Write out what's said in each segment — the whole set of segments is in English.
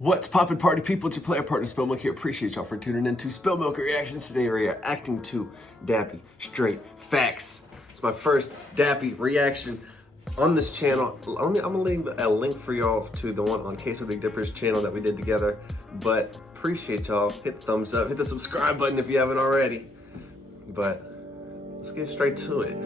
What's poppin' party people? It's your player partner spiltMilk here. Appreciate y'all for tuning in to spiltMilk Reactions. Today we are acting to Dappy. Straight facts. It's my first Dappy reaction on this channel. I'm gonna leave a link for y'all to the one on Case of Big Dipper's channel that we did together. But appreciate y'all. Hit the thumbs up, hit the subscribe button if you haven't already. But let's get straight to it.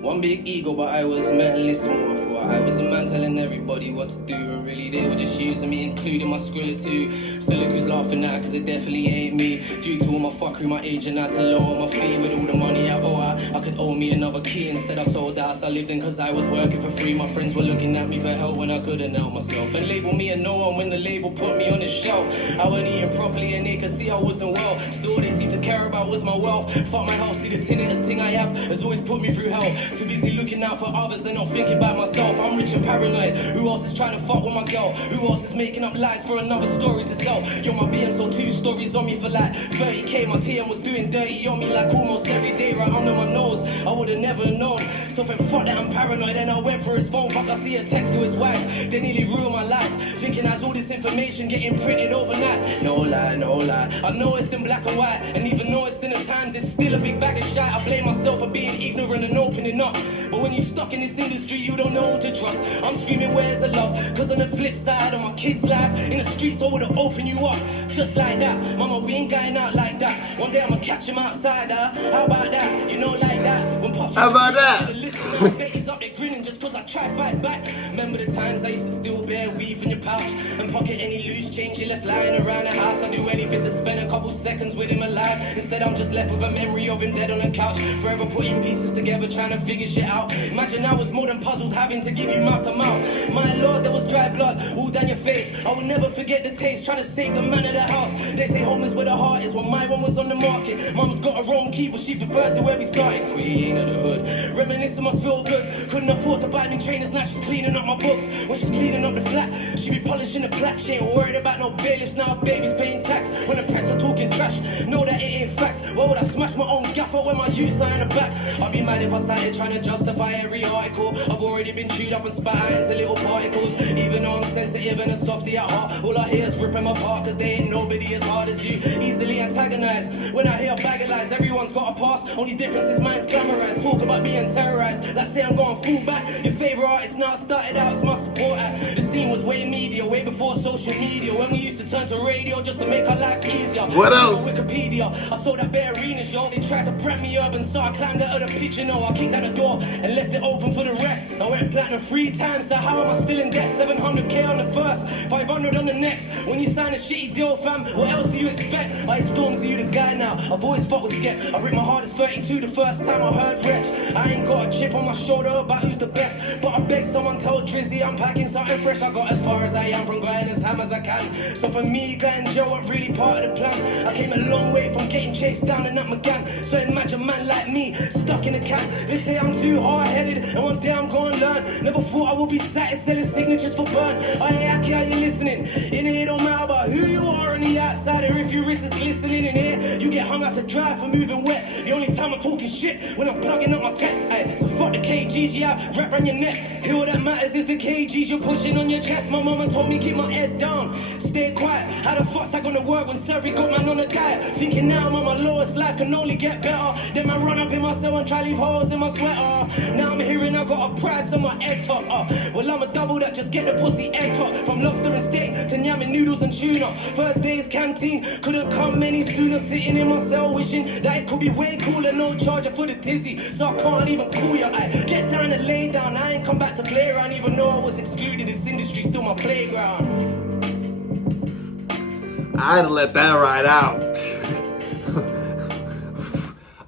One big ego, but I was mentally small. I thought I was a man telling everybody what to do, and really they were just using me, including my skrilla too. Still look who's laughing now, cause it definitely ain't me. Due to all my fuckery, my agent had to lower my fee. With all the money I owe, I could owe me another key. Instead I sold the house I lived in, cause I was working for free. My friends were looking at me for help when I couldn't help myself, and label me a no one when the label put me on the shelf. I wasn't eating properly and they could see I wasn't well. Still they seem to care about was my wealth. Fuck my health, see the tinnitus thing I have has always put me through hell. Too busy looking out for others and not thinking about myself. I'm rich and paranoid. Who else is trying to fuck with my girl? Who else is making up lies for another story to sell? Yo, my BM sold 2 stories on me for like 30k. My TM was doing dirty on me like almost every day, right under my nose. I would've never known. So then fuck that, I'm paranoid. And I went for his phone. Fuck, I see a text to his wife. They nearly ruined my life, thinking as all this information getting printed overnight. No lie, no lie. I know it's in black and white, and even though it's in the times, it's still a big bag of shit. I blame myself for being ignorant and opening up. But when you're stuck in this industry, you don't know who to trust. I'm screaming, where's the love? Cause on the flip side of my kid's life, in the streets I would've opened you up. Just like that. Mama, we ain't going out like that. One day I'ma catch him outside, how about that? You know, like that. When Pops How about that? Becky's up there grinning just cause I try fight back. Remember the times I used to still bear weave in your pouch and pocket any loose change you left lying around the house. I'd do anything to spend a couple seconds with him alive. Instead I'm just left with a memory of him dead on the couch, forever putting pieces together, trying to figure shit out. Imagine I was more than puzzled, having to give you mouth to mouth. My lord, there was dry blood all down your face. I will never forget the taste, trying to save the man of the house. They say home is where the heart is. When my one was on the market, mum's got her own key, but she prefers it where we started. Queen of the hood, reminiscing must feel good. Couldn't afford to buy new trainers, now she's cleaning up my books. When she's cleaning up the flat, she be polishing the plaque. She ain't worried about no bailiffs, now her baby's paying tax. When the press are talking trash, know that it ain't facts. Why would I smash my own gaffer when my youths are in the back? I'd be mad if I started trying to justify every article. I've already been chewed up and spat out into little particles. Even though I'm sensitive and a softy at heart, all I hear is ripping my apart, cause they ain't nobody as hard as you. Easily antagonized. When I hear a bag of lies, everyone's got a past. Only difference is mine's glamorized. Talk about being terrorized, like say I'm going full back. Your favorite artist now started out as my support act. The scene was way media, way before social media, when we used to turn to radio just to make our lives easier. What else? Wikipedia, I saw that bare arenas, yo. They tried to prep me urban, so I climbed out of the pigeon. I kicked down the door and left it open for the rest. I went platinum 3 times, so how am I still in debt? 700k on the first, 500 on the next. When you sign a shitty deal, fam, what else do you expect? I Stormzy, you the guy now. I've always fought with skep. I ripped my heart as 32 the first time I heard wretch. I ain't got a chip on my shoulder about who's the best, but I beg someone tell Drizzy I'm packing something fresh. I got as far as I am from going as ham as I can. So for me, Guy and Joe aren't really part of the plan. I came a long way from getting chased down and at my gang. So imagine a man like me, stuck in a can. They say I'm too hard-headed, and one day I'm gonna learn. Never thought I would be sat selling signatures for burn. Aye, Aki, are you listening? In here, it don't matter about who you are on the outside, or if your wrist is glistening. In here, you get hung out to dry for moving wet. The only time I'm talking shit when I'm plugging up my tech. Aye, so fuck the kgs you have wrapped around your neck. Here, all that matters is the kgs you're pushing on your chest. My mama told me keep my head down, stay quiet. How the fuck's that gonna work when Surrey got man on a diet? Thinking now I'm on my lowest, life can only get better. Then I run up in my cell and try leave holes in my sweater. Now I'm hearing I got a price on my head top. Well, I'm a double that, just get the pussy egg top. From lobster and steak to yummy noodles and tuna. First day's canteen couldn't come any sooner. Sitting in my cell wishing that it could be way cooler. No charger for the dizzy, so I can't even call you. I get down and lay down. I ain't come back to play around, even though I was excluded. This industry's still my playground. I had to let that ride out.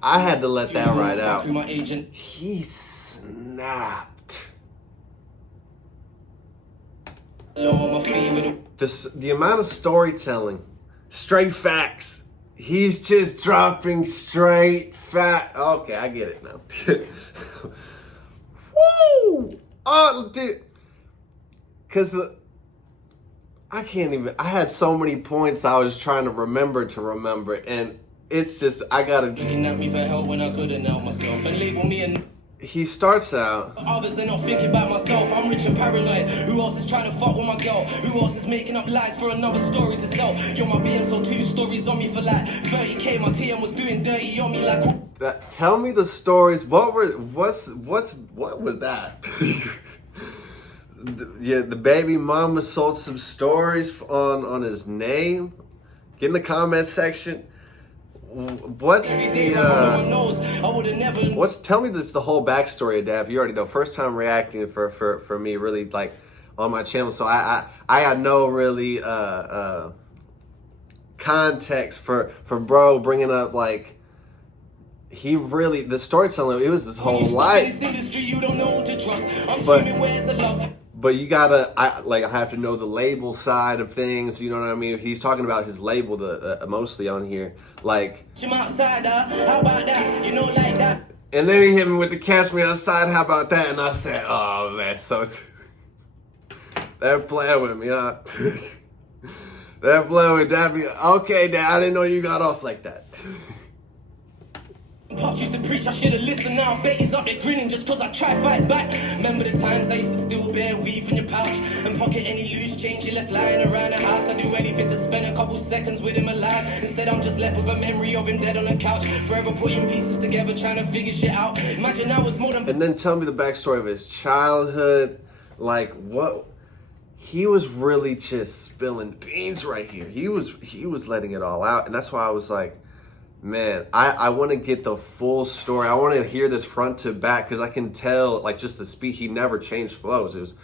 I had to let that ride out. My agent. He snapped. The amount of storytelling, straight facts. He's just dropping straight fact. Okay, I get it now. Woo! Oh, dude. Because I can't even. I had so many points I was trying to remember, and it's just, I gotta. Looking at me for help when I couldn't help myself and label me and He starts out. others, they're not thinking about myself. I'm rich and paranoid. Who else is trying to fuck with my girl? Who else is making up lies for another story to sell? You're my BM, so 2 stories on me for like 30k. My TM was doing dirty on me like. Tell me the stories. What was that? Yeah, the baby mama sold some stories on his name. Get in the comment section. What's tell me this the whole backstory of Dappy. You already know. First time reacting for me really like on my channel, so I had no really context for bro bringing up like he really the storytelling. It was his whole life. But you gotta, I have to know the label side of things. You know what I mean? He's talking about his label, mostly on here, like. How about that? You know, like that. And then he hit me with the catch me outside. How about that? And I said, oh man, so they're playing with me, huh? They're playing with Dappy. Okay, Dad, I didn't know you got off like that. Pops used to preach, I should've listened. Now I bet he's up there grinning just cause I try fight back. Remember the times I used to still bear weave in your pouch and pocket any loose change you left lying around the house. I'd do anything to spend a couple seconds with him alive. Instead I'm just left with a memory of him dead on the couch, forever putting pieces together trying to figure shit out. Imagine I was more than. And then tell me the backstory of his childhood. Like what he was really just spilling beans right here. He was letting it all out. And that's why I was like, man, I want to get the full story. I want to hear this front to back because I can tell, like, just the speed. He never changed flows. It was,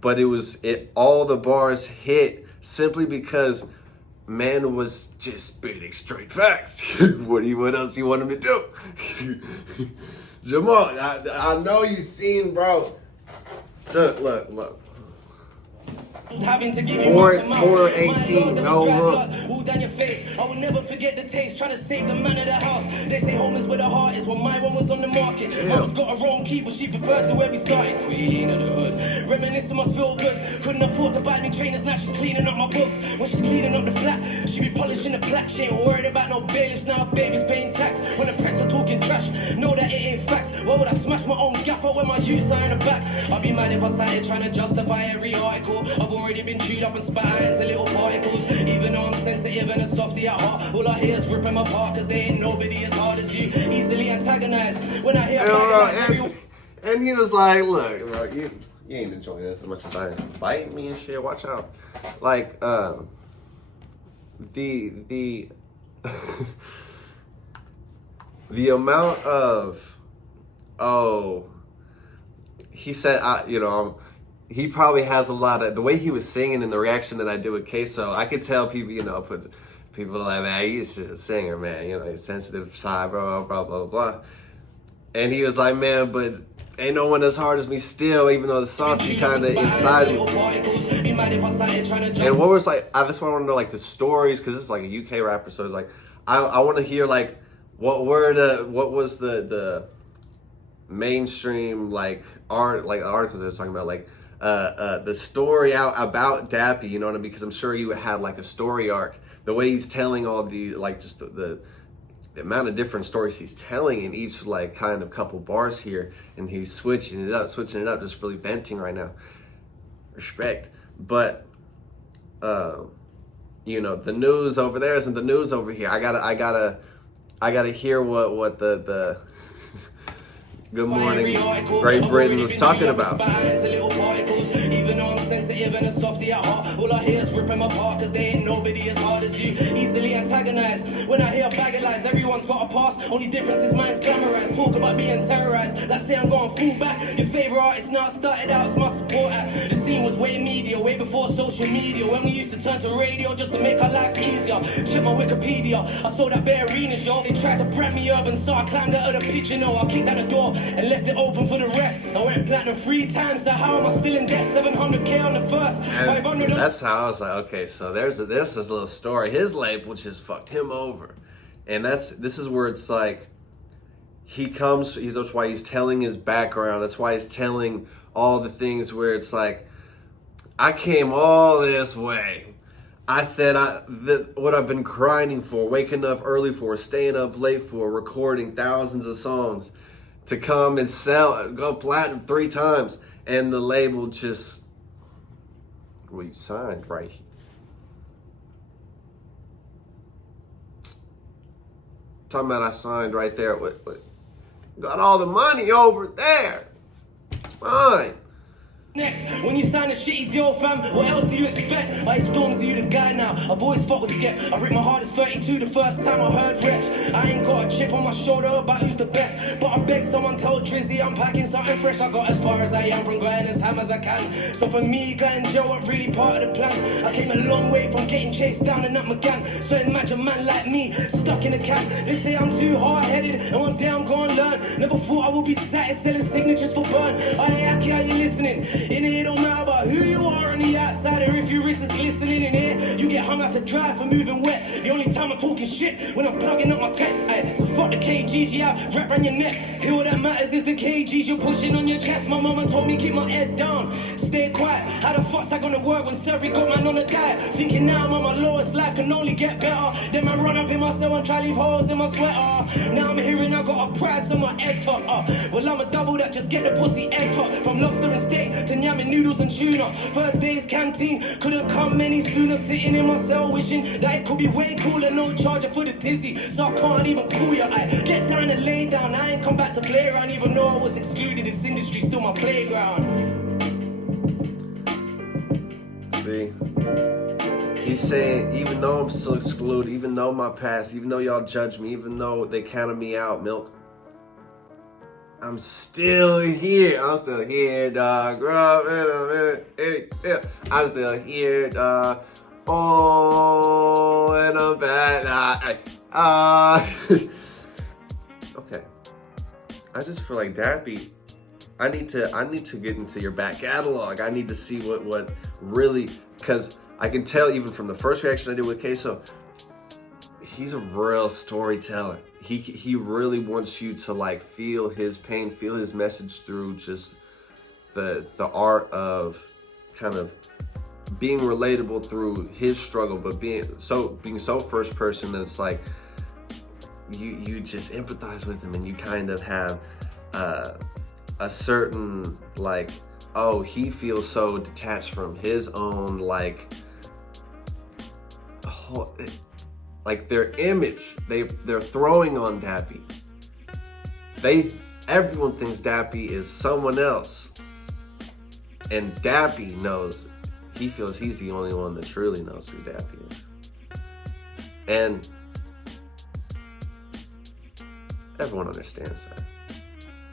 but all the bars hit simply because man was just spitting straight facts. What else you want him to do? Jamal, I know you seen, bro. So look. Having to give you 418, no look. All down your face. I will never forget the taste. Trying to save the man of the house. They say home is where the heart is. When my one was on the market, I was got a wrong key, but she prefers to where we started. Queen of the hood, reminiscing must feel good. Couldn't afford to buy me trainers. Now she's cleaning up my books. When she's cleaning up the flat, she be polishing the plaque. She ain't worried about no bailiffs. Now baby's paying tax. When the press are talking trash, know that it ain't facts. Why would I smash my own gaffer when my youths are in the back? I'd be mad if I started trying to justify every article. I've already been chewed up and spat out into little particles. Even though I'm sensitive and a softy at heart, all I hear is ripping my apart cause they ain't nobody as hard as you. Easily antagonized when I hear and he was like, look, bro, you ain't enjoying this as much as I am. Bite me and shit, watch out. Like, the the amount of, he said, he probably has a lot of, the way he was singing and the reaction that I did with Queso, I could tell people, people are like, man, he's just a singer, man, he's sensitive side, blah, blah, blah, blah. And he was like, man, but ain't no one as hard as me still, even though the softy kind of inside me. And what was like, I just want to know like the stories, because this is like a UK rapper, so it's like, I want to hear like, what was the mainstream like articles they were talking about, like the story out about Dappy, you know what I mean? Because I'm sure he had like a story arc. The way he's telling all the like just the amount of different stories he's telling in each like kind of couple bars here, and he's switching it up, just really venting right now. Respect, but the news over there isn't the news over here. I gotta hear what the Good Morning Great Britain was talking about. Even though I'm sensitive and a softy at heart, all I hear is ripping my apart cause they ain't nobody as hard as you. Easily antagonized when I hear bag of lies. Everyone's got a past, only difference is mine's glamorized. Talk about being terrorized, let's say I'm going full back. Your favorite artist now started out as my support act. The scene was way media, way before social media, when we used to turn to radio just to make our lives easier. Check my Wikipedia, I saw that bare arenas, yo. They tried to brand me urban, so I climbed out of the pigeon, I kicked out the door and left it open for the rest. I went platinum 3 times, so how am I still in debt? 700k on the first, 500. That's how I was like, okay, so there's this little story. His label just fucked him over, and this is where it's like that's why he's telling his background. That's why he's telling all the things where it's like, I came all this way. I said what I've been grinding for, waking up early for, staying up late for, recording thousands of songs to come and go platinum 3 times. And the label just, well, you signed right here. Talking about I signed right there. Got all the money over there. It's fine. Next, when you sign a shitty deal, fam, what else do you expect? I Stormzy, you the guy now. I've always fought with skep. I ripped my hardest 32 the first time I heard wretch. I ain't got a chip on my shoulder about who's the best, but I beg someone tell Drizzy I'm packing something fresh. I got as far as I am from going as ham as I can. So for me, going Joe weren't really part of the plan. I came a long way from getting chased down and up my gang. So imagine a man like me, stuck in a camp. They say I'm too hard-headed, and one day I'm gonna learn. Never thought I would be sat selling signatures for burn. Aye, Aki, are you listening? In here, don't matter about who you are on the outside, or if your wrist is glistening in here. You get hung out to dry for moving wet. The only time I'm talking shit when I'm plugging up my tech. Aye, so fuck the KGs, yeah, wrap around your neck. Here, all that matters is the KGs you're pushing on your chest. My mama told me keep my head down, stay quiet. How the fuck's that gonna work when Surrey got man on a diet? Thinking now I'm on my lowest, life can only get better. Then I run up in my cell and try leave holes in my sweater. Now I'm hearing I got a price on my head top. Well, I'm a double that just get the pussy egg top. From lobster and steak to yummy noodles and tuna. First day's canteen couldn't come any sooner. Sitting in my cell wishing that it could be way cooler. No charger for the dizzy, so I can't even call you. I get down and lay down. I ain't come back to play around, even though I was excluded. This industry's still my playground. See, he's saying even though I'm still excluded, even though my past, even though y'all judge me, even though they counted me out, Milk, I'm still here. I'm still here, dog. I'm still here, dog. Oh, and I'm bad. Okay. I just feel like Dappy, I need to get into your back catalog. I need to see what really, because I can tell even from the first reaction I did with Queso, he's a real storyteller. He really wants you to like feel his pain, feel his message through just the art of kind of being relatable through his struggle, but being so first person that it's like you just empathize with him and you kind of have a certain like, oh, he feels so detached from his own like whole, like their image they're throwing on Dappy. Everyone thinks Dappy is someone else, and Dappy knows, he feels he's the only one that truly knows who Dappy is. And everyone understands that.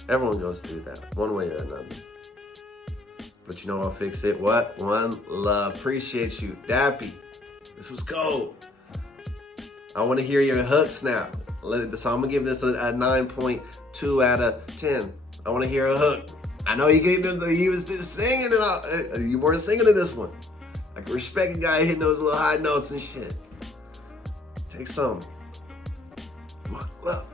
Everyone goes through that one way or another. But you know I'll fix it. What? One love. Appreciate you, Dappy. This was gold. I want to hear your hooks now. So I'm gonna give this a 9.2 out of 10. I want to hear a hook. I know he was just singing it. You weren't singing in this one. I can respect a guy hitting those little high notes and shit. Take some. Come on, look.